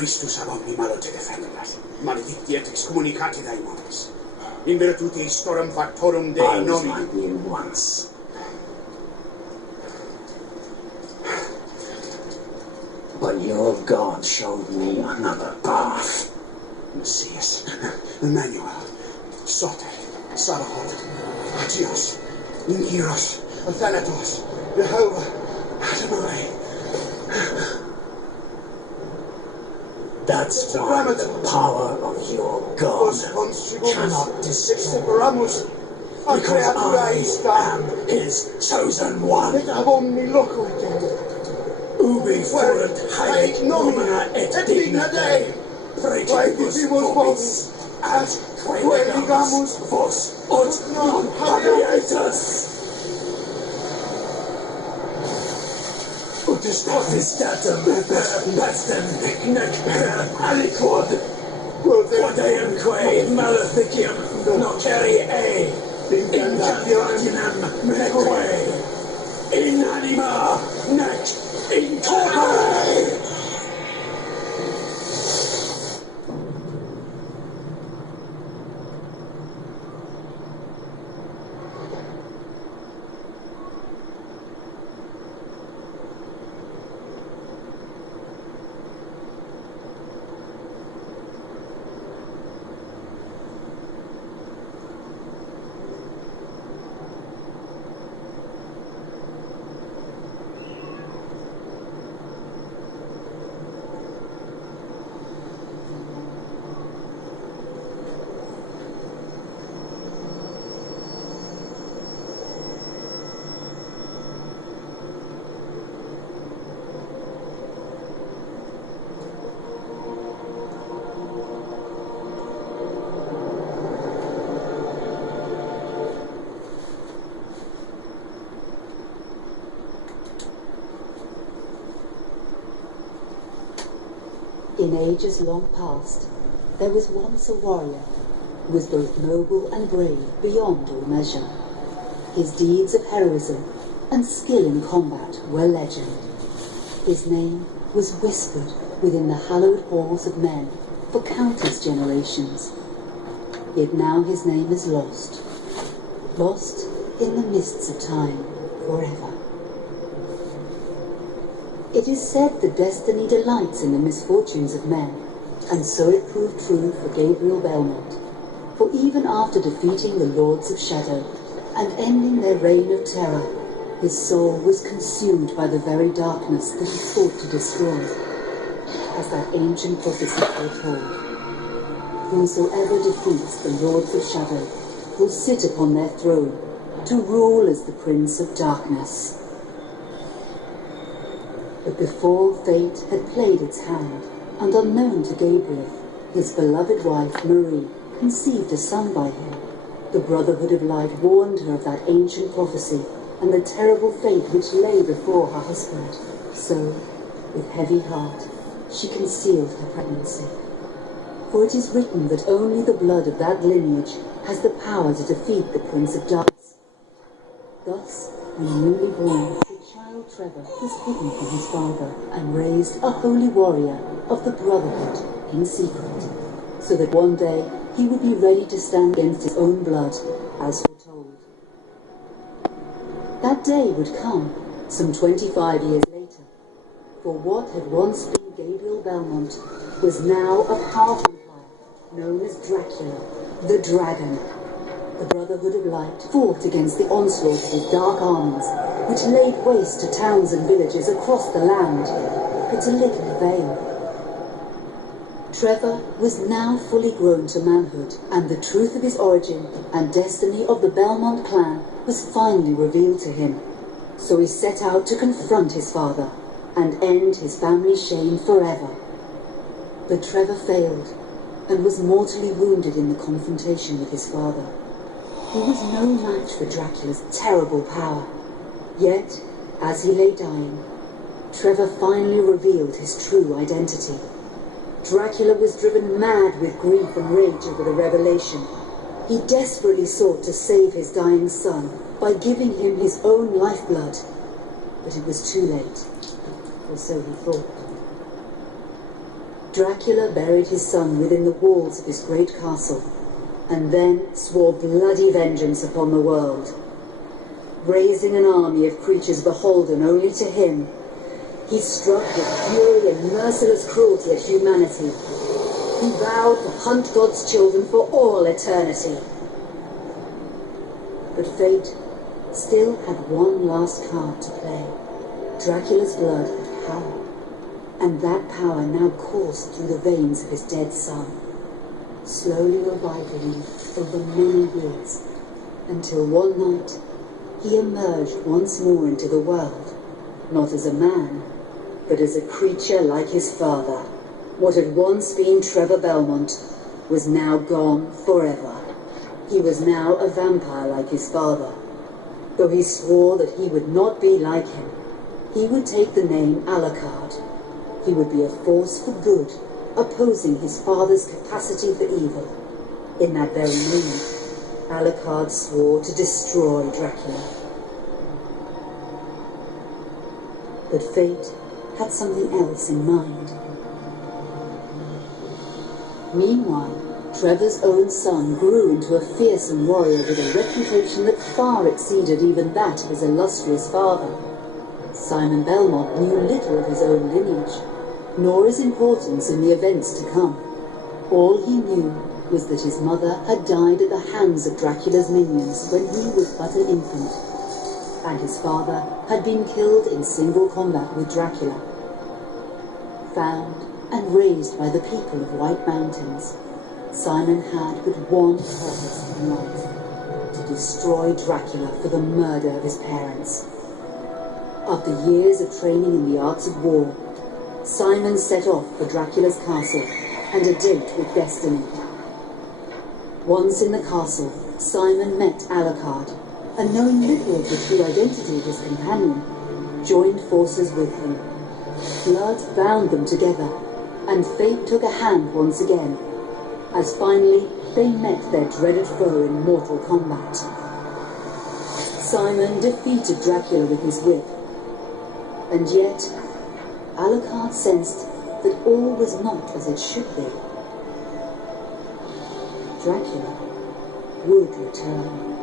Christus ab omni malo te defendas, maledictiet excommunicati daimones. In virtute storum factorum Dei I was nomi. like you once. But your God showed me another path. Messias, Emmanuel, Sote, Salahot, Hagios, Niros, Athanatos, Jehovah, Adonai. That's why the power of your God cannot destroy. Because I am his chosen one. Ubi fuerunt haec nomina et digna Dei, praetibus vobis, ad quaeligamus vos ut non habeatus. Potestatem pestem nec aliquod, quodeumque maleficium nocere incantationem neque, in anima nec in corpore. In ages long past, there was once a warrior who was both noble and brave beyond all measure. His deeds of heroism and skill in combat were legend. His name was whispered within the hallowed halls of men for countless generations. Yet now his name is lost in the mists of time forever. It is said that destiny delights in the misfortunes of men, and so it proved true for Gabriel Belmont. For even after defeating the Lords of Shadow and ending their reign of terror, his soul was consumed by the very darkness that he sought to destroy. As that ancient prophecy foretold, whosoever defeats the Lords of Shadow will sit upon their throne to rule as the Prince of Darkness. But before fate had played its hand, and unknown to Gabriel, his beloved wife Marie conceived a son by him. The Brotherhood of Light warned her of that ancient prophecy and the terrible fate which lay before her husband. So, with heavy heart, she concealed her pregnancy. For it is written that only the blood of that lineage has the power to defeat the Prince of Darkness. Thus, when newly born, Trevor was hidden from his father and raised a holy warrior of the Brotherhood in secret, so that one day he would be ready to stand against his own blood, as foretold. That day would come some 25 years later, for what had once been Gabriel Belmont was now a powerful empire known as Dracula, the Dragon. The Brotherhood of Light fought against the onslaught of his dark armies, which laid waste to towns and villages across the land, but to little avail. Trevor was now fully grown to manhood, and the truth of his origin and destiny of the Belmont clan was finally revealed to him. So he set out to confront his father and end his family's shame forever. But Trevor failed and was mortally wounded in the confrontation with his father. He was no match for Dracula's terrible power. Yet, as he lay dying, Trevor finally revealed his true identity. Dracula was driven mad with grief and rage over the revelation. He desperately sought to save his dying son by giving him his own lifeblood. But it was too late, or so he thought. Dracula buried his son within the walls of his great castle, and then swore bloody vengeance upon the world. Raising an army of creatures beholden only to him, he struck with fury and merciless cruelty at humanity. He vowed to hunt God's children for all eternity. But fate still had one last card to play. Dracula's blood had power, and that power now coursed through the veins of his dead son, slowly reviving him over many years, until one night he emerged once more into the world, not as a man, but as a creature like his father. What had once been Trevor Belmont was now gone forever. He was now a vampire like his father. Though he swore that he would not be like him, he would take the name Alucard. He would be a force for good, opposing his father's capacity for evil. In that very moment, Alucard swore to destroy Dracula. But fate had something else in mind. Meanwhile, Trevor's own son grew into a fearsome warrior with a reputation that far exceeded even that of his illustrious father. Simon Belmont knew little of his own lineage, nor his importance in the events to come. All he knew was that his mother had died at the hands of Dracula's minions when he was but an infant, and his father had been killed in single combat with Dracula. Found and raised by the people of White Mountains, Simon had but one purpose in life: to destroy Dracula for the murder of his parents. After years of training in the arts of war, Simon set off for Dracula's castle and a date with destiny. Once in the castle, Simon met Alucard, and knowing little of the true identity of his companion, joined forces with him. Blood bound them together, and fate took a hand once again, as finally they met their dreaded foe in mortal combat. Simon defeated Dracula with his whip, and yet Alucard sensed that all was not as it should be. Dracula would return.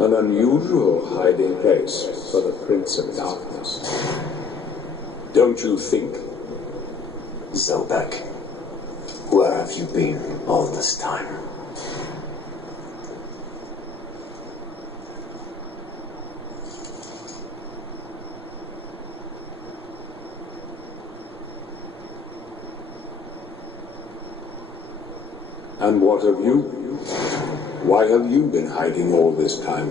An unusual hiding place for the Prince of Darkness. Don't you think? Zelbeck, where have you been all this time? And what of you? Why have you been hiding all this time?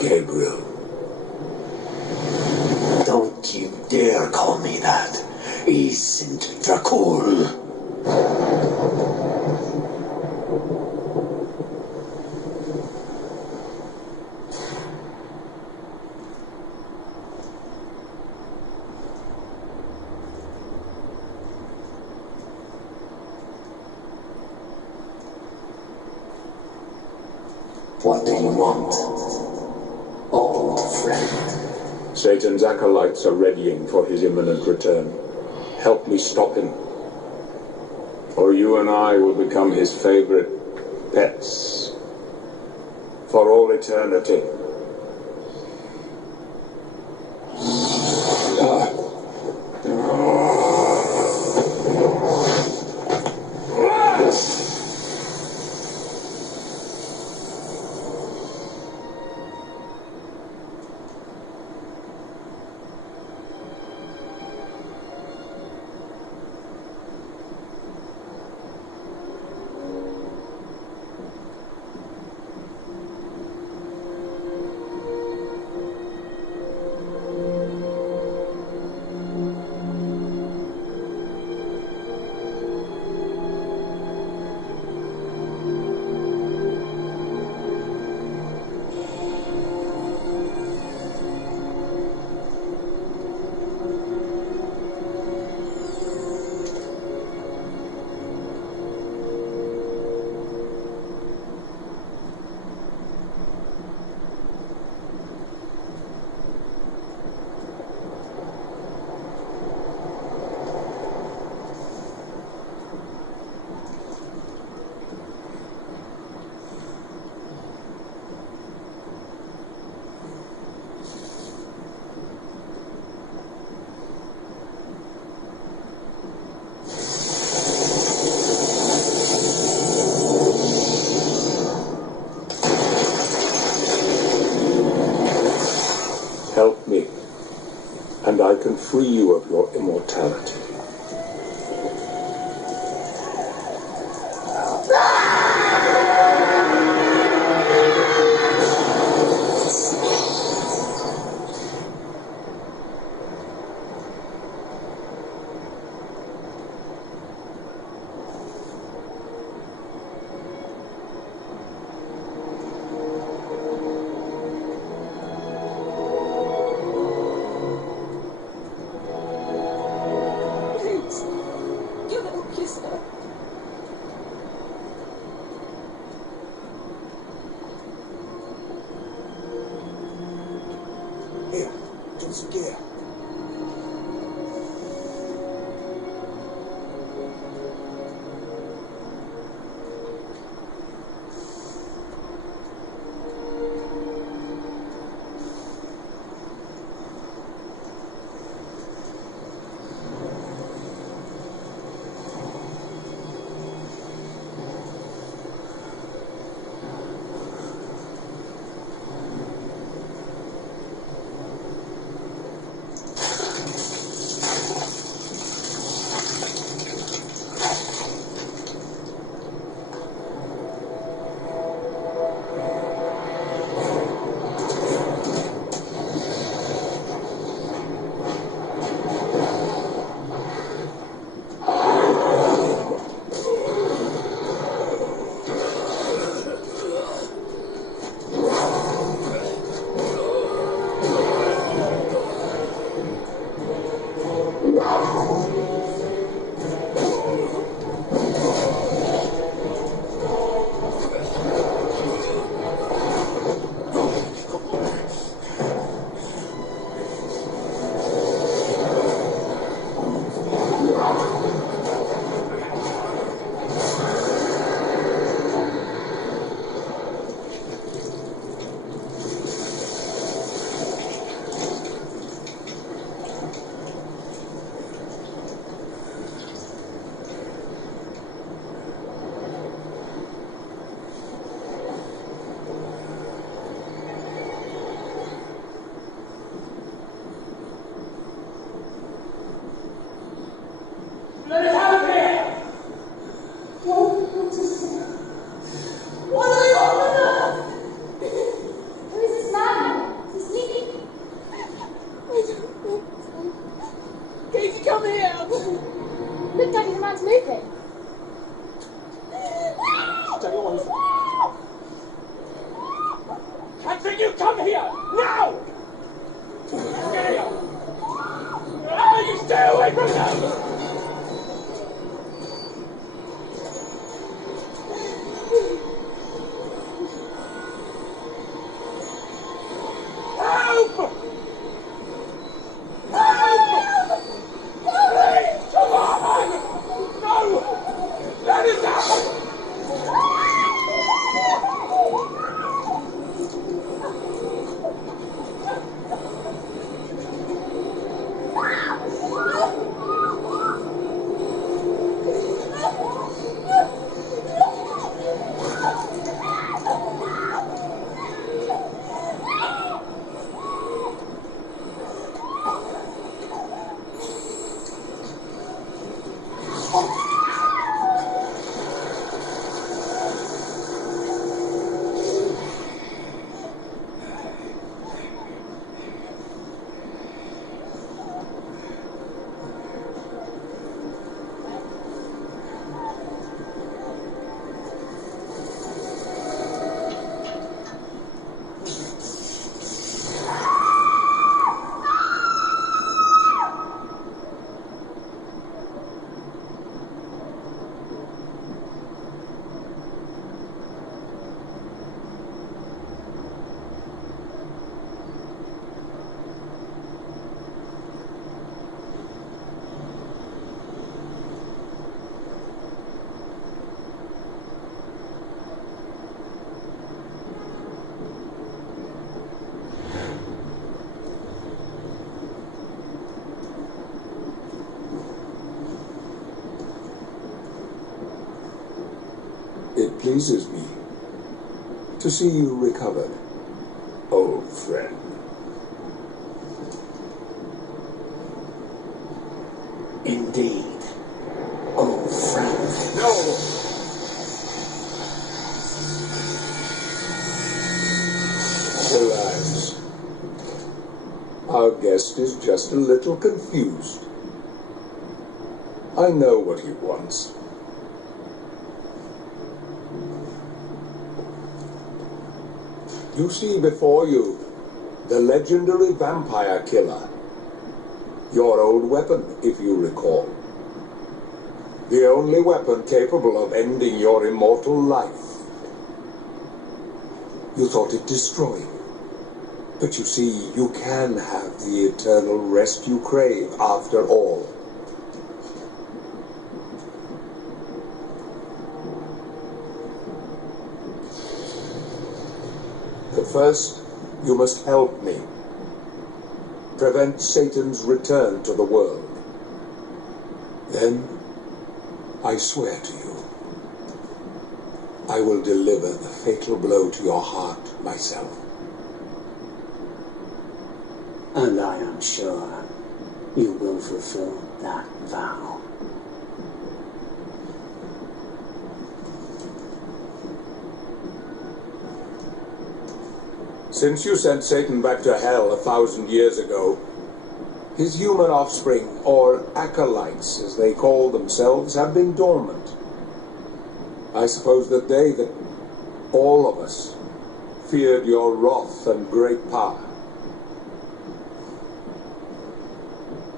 Gabriel, don't you dare call me that. Isn't Dracul. What do you want, old friend? Satan's acolytes are readying for his imminent return. Help me stop him, or you and I will become his favorite pets for all eternity. Help me, and I can free you of your immortality. Here, do some gear. Come here! Look, Daddy, the man's moving. Stay away from Catherine, you come here! Now! Get here! Ah, you stay away from them! Help! Help! Please, come on! No! Let us out! It pleases me to see you recovered, old friend. Indeed, old friend. No! Relax. Our guest is just a little confused. I know what he wants. You see before you the legendary vampire killer. Your old weapon, if you recall. The only weapon capable of ending your immortal life. You thought it destroying. But you see, you can have the eternal rest you crave after all. But first, you must help me. Prevent Satan's return to the world. Then, I swear to you, I will deliver the fatal blow to your heart myself. And I am sure you will fulfill that vow. Since you sent Satan back to hell 1,000 years ago, his human offspring, or acolytes as they call themselves, have been dormant. I suppose that all of us, feared your wrath and great power.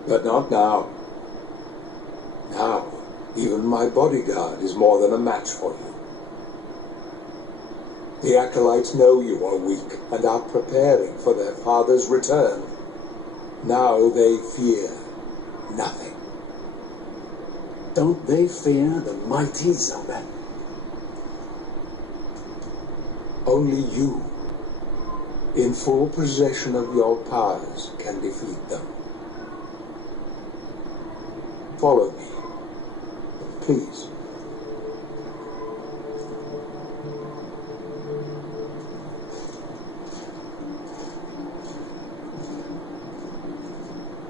But not now. Now, even my bodyguard is more than a match for you. The acolytes know you are weak and are preparing for their father's return. Now they fear nothing. Don't they fear the mighty zombie? Only you, in full possession of your powers, can defeat them. Follow me, please.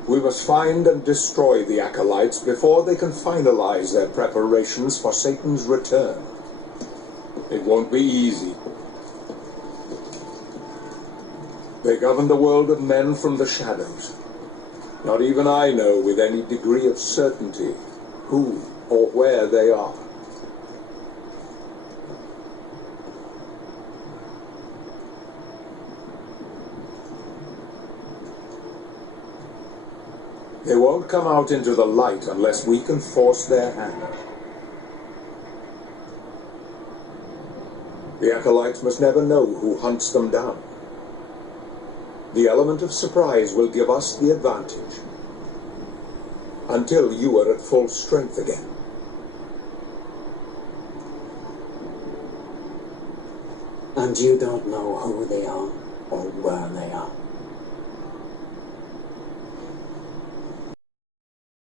We must find and destroy the acolytes before they can finalize their preparations for Satan's return. It won't be easy. They govern the world of men from the shadows. Not even I know with any degree of certainty who or where they are. They won't come out into the light unless we can force their hand. The acolytes must never know who hunts them down. The element of surprise will give us the advantage until you are at full strength again. And you don't know who they are or where they are.